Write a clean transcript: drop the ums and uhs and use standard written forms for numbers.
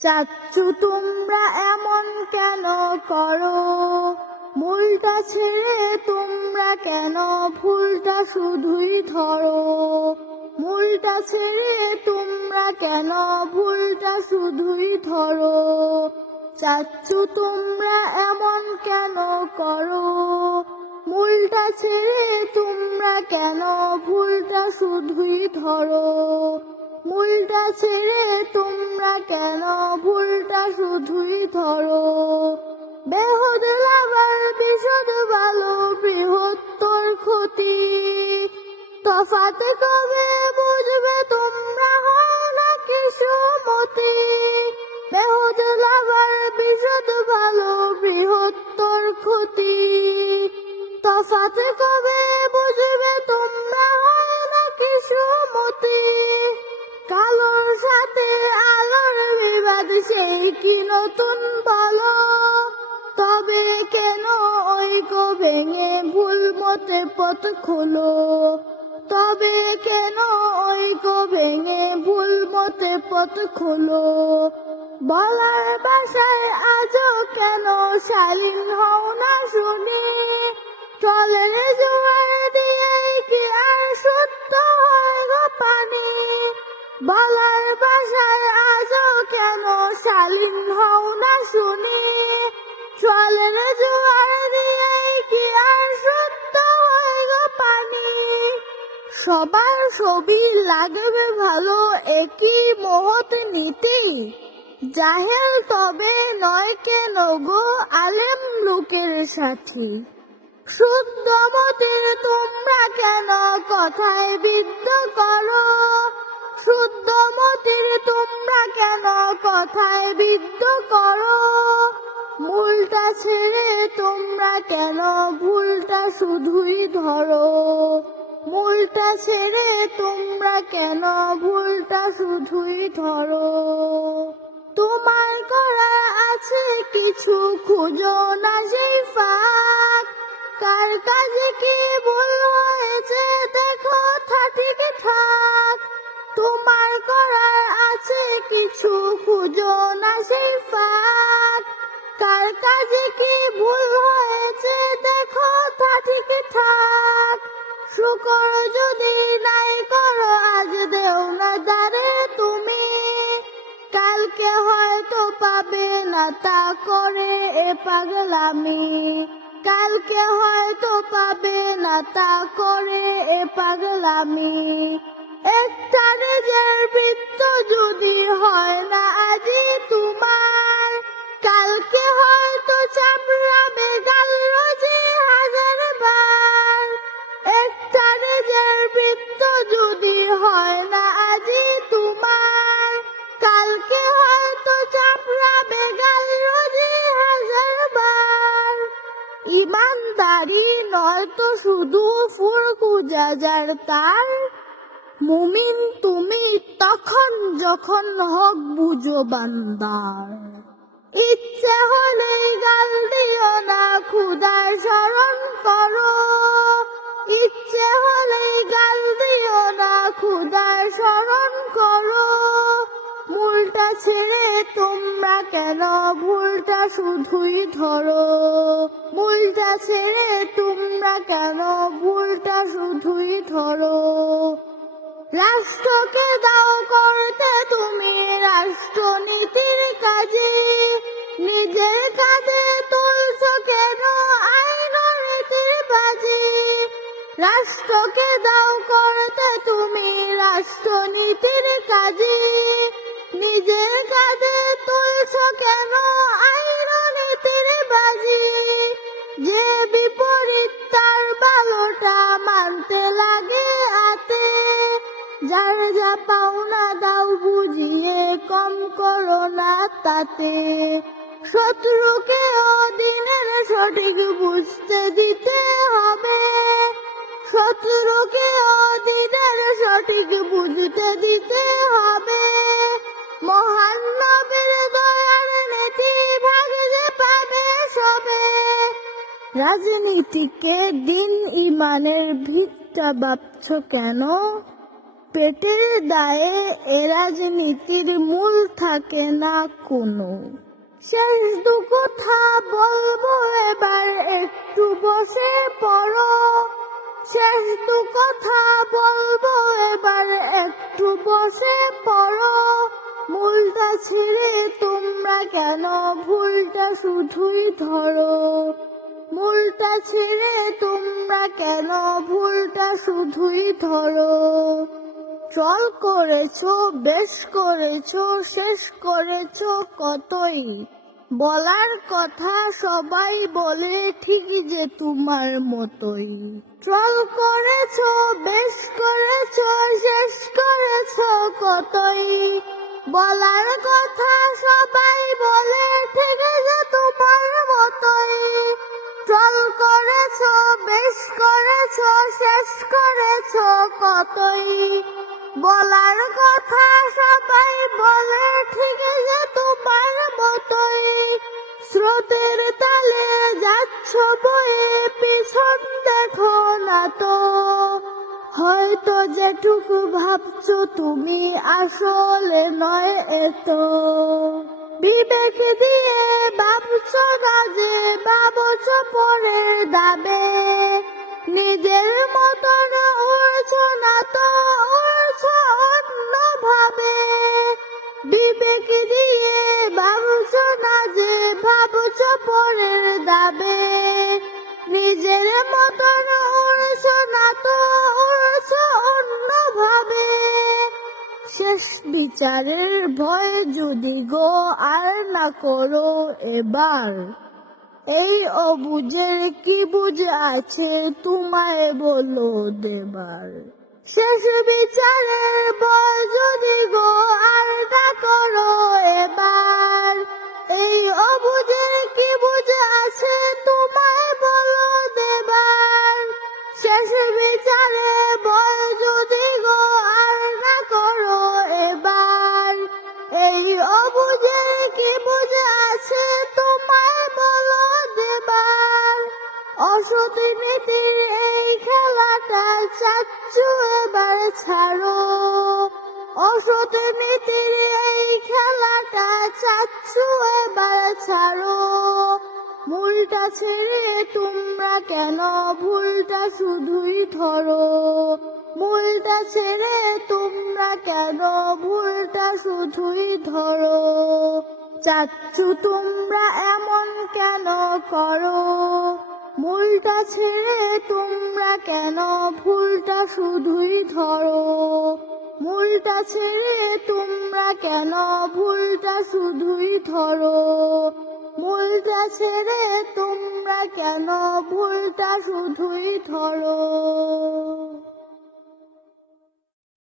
চাচ্চু তোমরা এমন কেন করো? মূলটা ছেড়ে তোমরা কেন ভুলটা শুধুই ধরো? মূলটা ছেড়ে তোমরা কেন ভুলটা শুধুই ধরো? চাচ্চু তোমরা এমন কেন করো? মূলটা ছেড়ে তোমরা কেন ভুলটা শুধুই ধরো? মূলটা ছেড়ে তোমরা কেন ভুলটা শুধুই ধরো? বেহুদ লাভার বিশদ ভালো বৃহত্তর ক্ষতি। তফাৎ কবে বুঝবে তোমরা, হয় না কিসমতি? বেহুদ লাভার বিশদ ভালো বৃহত্তর ক্ষতি। তফাৎ কবে বুঝবে তোমরা, হয় না কিসমতি? কালোর সাথে আলোর বিবাদ, সেই কি নতুন বলো? তবে কেন ঐক্য ভেঙে ভুল মতে পথ খোলো? তবে কেন ঐক্য ভেঙে ভুল মতে পথ খোলো? বলার ভাষায় আজও কেন শালীন হও না শুনি? চলের জোয়ার দিয়েই কি আর সত্য হয় গো পানি? বলার ভাষায় আজও কেন শালীন হও না শুনি? চলের জোয়ার দিয়েই কি আর সত্য হয় গো পানি? সবার ছবি লাগবে ভালো, একই মহৎ নীতি। জাহেল তবে নয় কেন গো আলেম লোকের সাথী? শুদ্ধ মতের তোমরা কেন কথায় বিদ্ধ করো? শুদ্ধ মতের তোমরা কেন কথায় বিদ্ধ করো? মূলটা ছেড়ে তোমরা কেন ভুলটা শুধুই ধরো? মূলটা ছেড়ে তোমরা কেন ভুলটা শুধুই ধরো? তোমার করা আছে কিছু, খুঁজো না সেই ফাঁক। কার কাজে কি ভুল হয়েছে দেখো তা ঠিক ঠাক। তোমার করার আছে কিছু, খুঁজো না সেই ফাঁক। কার কাজে কি ভুল হয়েছে দেখো তা ঠিক ঠাক। শুকর যদি নাই করো আজ দেও না দারে তুমি। কালকে হয়তো পাবে না তা করে এ পাগলামি। কালকে হয়তো পাবে না তা করে এ পাগলামি। একটা নিজের বৃত্ত যদি হয় না আজি তোমার, কালকে হয়তো চাপড়াবে গাল রোজে হাজার বার। একটা নিজের বৃত্ত যদি হয় না আজি তোমার, কালকে হয়তো চাপড়াবে গাল রোজে হাজার বার। ইমানদারি নয় তো শুধু ফুরকুজা যার তার। মুমিন তুমি তখন যখন হক বুঝো বান্দার। ইচ্ছে হলেই গাল দিও না, খুদার স্মরণ করো। ইচ্ছে হলেই গাল দিও না, খুদার স্মরণ করো। মূলটা ছেড়ে তোমরা কেন ভুলটা শুধুই ধরো? মূলটা ছেড়ে তোমরা কেন ভুলটা শুধুই ধরো? রাষ্ট্রকে দাও করতে তুমি রাষ্ট্রনীতির কাজে। নিজের কাঁধে তুলছ কেন আইন নীতির বাজে? রাষ্ট্রকে দাও করতে তুমি রাষ্ট্রনীতির কাজে। নিজের কাঁধে তুলছ কেন আইন নীতির বাজে? যে বিপরীত তার ভালোটা মানতে লাগে আতে। যার যা পাওনা দাও বুঝিয়ে, কম করো না তাতে। শত্রুকে দিনের সঠিক বুঝতে দিতে হবে। শত্রুকে দিনের সঠিক বুঝতে দিতে হবে। মহান নবীর দয়ার নীতি ভাগ যে পাবে সবে। রাজনীতিকে দিন ইমানের ভিতটা ভাবছ কেন? পেটের দায়ে এ রাজনীতির মূল থাকে না কোনো। শেষ দু কথা বলবো এবার, একটু বসে পড়ো। শেষ দু কথা বলবো এবার, একটু বসে পড়ো। মূলটা ছেড়ে তোমরা কেন ভুলটা শুধুই ধরো। মূলটা ছেড়ে তোমরা কেন ভুলটা শুধুই ধরো। চল করেছো, বেশ করেছো, শেষ করেছো কতই। বলার কথা সবাই বলে, ঠিক যে তোমার মতোই। ট্রল করেছো, বেশ করেছো, শেষ করেছো কতই। বলার কথা সবাই বলে, ঠিক যে তোমার মতোই। ট্রল করেছো, বেশ করেছো, শেষ করেছো কতই। বলার কথা সবাই বলে, ঠিক যে তোমার মতোই। স্রোতের তালে যাচ্ছ বয়ে, পিছন দেখো না তো। হয়তো যেটুকু ভাবছো তুমি আসলে নয় এত। বিবেক দিয়ে ভাবছো না যে, ভাবছো পরের দাবে। নিজের মতন উড়ছো না তো, উড়ছো অন্যভাবে। বিবেক দিয়ে ভাবছো না যে, ভাবছো পরের দাবে। নিজের মতন উড়ছো না তো, উড়ছো অন্যভাবে। শেষ বিচারের ভয় যদি গো আর না করো এবার। এই অবুঝের কি বুঝ আছে তোমায় বলো দেবার। শেষ বিচারের ভয় যদি গো আর না করো এবার। এই অবুঝের কি বুঝ আছে তোমায় বলো দেবার। শেষ বিচারের ভয় যদি গো আর না করো এবার। এই অবুঝের কি বুঝ আছে তোমায় বলো দেবার। অসৎ নীতির এই খেলাটা চাচ্ছু এবার ছাড়ো। অসৎ নীতির এই খেলাটা চাচ্ছু এবার ছাড়ো। মূলটা ছেড়ে তোমরা কেন ভুলটা শুধুই ধরো। মূলটা ছেড়ে তোমরা কেন ভুলটা শুধুই ধরো। চাচ্ছু তোমরা এমন কেন করো। মূলটা ছেড়ে তোমরা কেন ভুলটা শুধুই ধরো। মূলটা ছেড়ে তোমরা কেন ভুলটা শুধুই ধরো। মূলটা ছেড়ে তোমরা কেন ভুলটা শুধুই ধরো।